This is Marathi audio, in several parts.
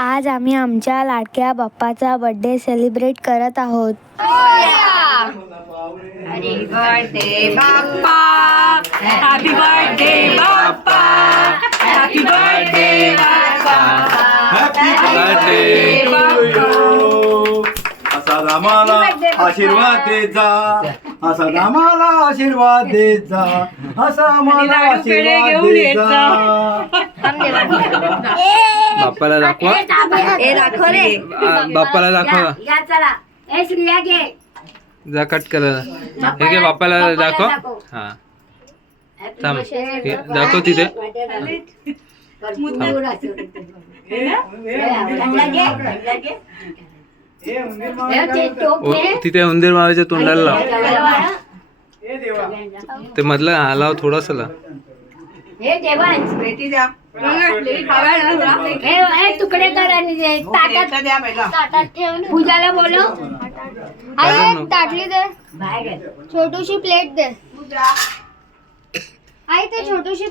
आज आम्ही आमच्या लाडक्या बाप्पाचा बर्थडे सेलिब्रेट करत आहोत. Happy birthday Bappa. Happy birthday Bappa. Happy birthday Bappa. Happy birthday to you असा रामाला आशीर्वाद देत जा. असा रामाला आशीर्वाद देत जा. असा आम्हाला आशीर्वाद देत जा. बाप्पाला दाखवा. ए दाखव रे. आ, बाप्पाला दाखवा. या चला. ए श्रिया घे. जा कट करा हे घे बाप्पाला दाखव. हा. थांब. दाखव तिथे. तिथे उंदीर मावेच्या तोंडाला लाव. ते मधलं हा लाव थोडस लाव. हे देवांश हे हे. तुकडे कर आणि दे. ताटात. पूजाला बोलव. आई, ताटली दे. बाहेर. छोटूशी प्लेट दे. आई ते छोटूशी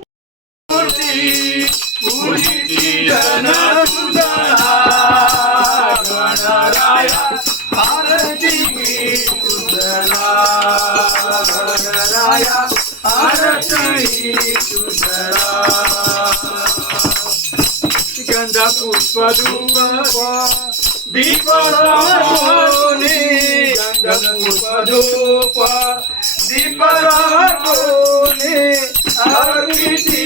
गंधा पुष्प धूप दीप रावणी गंध पुष्प धूप दीप रावणी आरती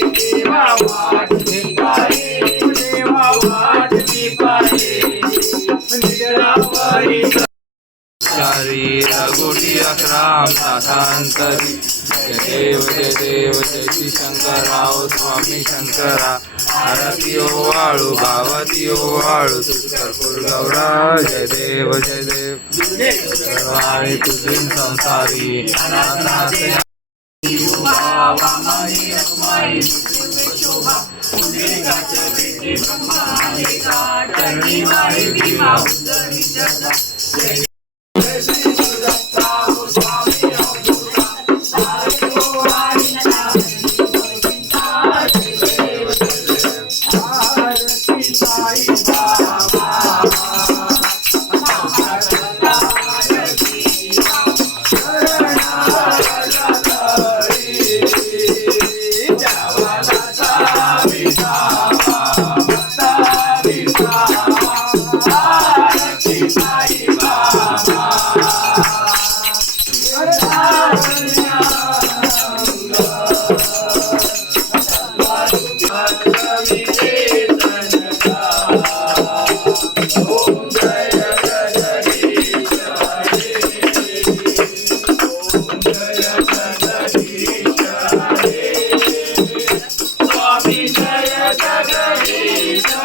वाटली पाहे देवा जय देव जय देव जय श्री शंकराव स्वामी शंकरा आरती ओ वाळू गावाती ओ वाळू कर्पूर गौरा जय देव जय देव सर्वाणी तुझी संसारी अनाथाचे Oh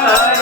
Bye.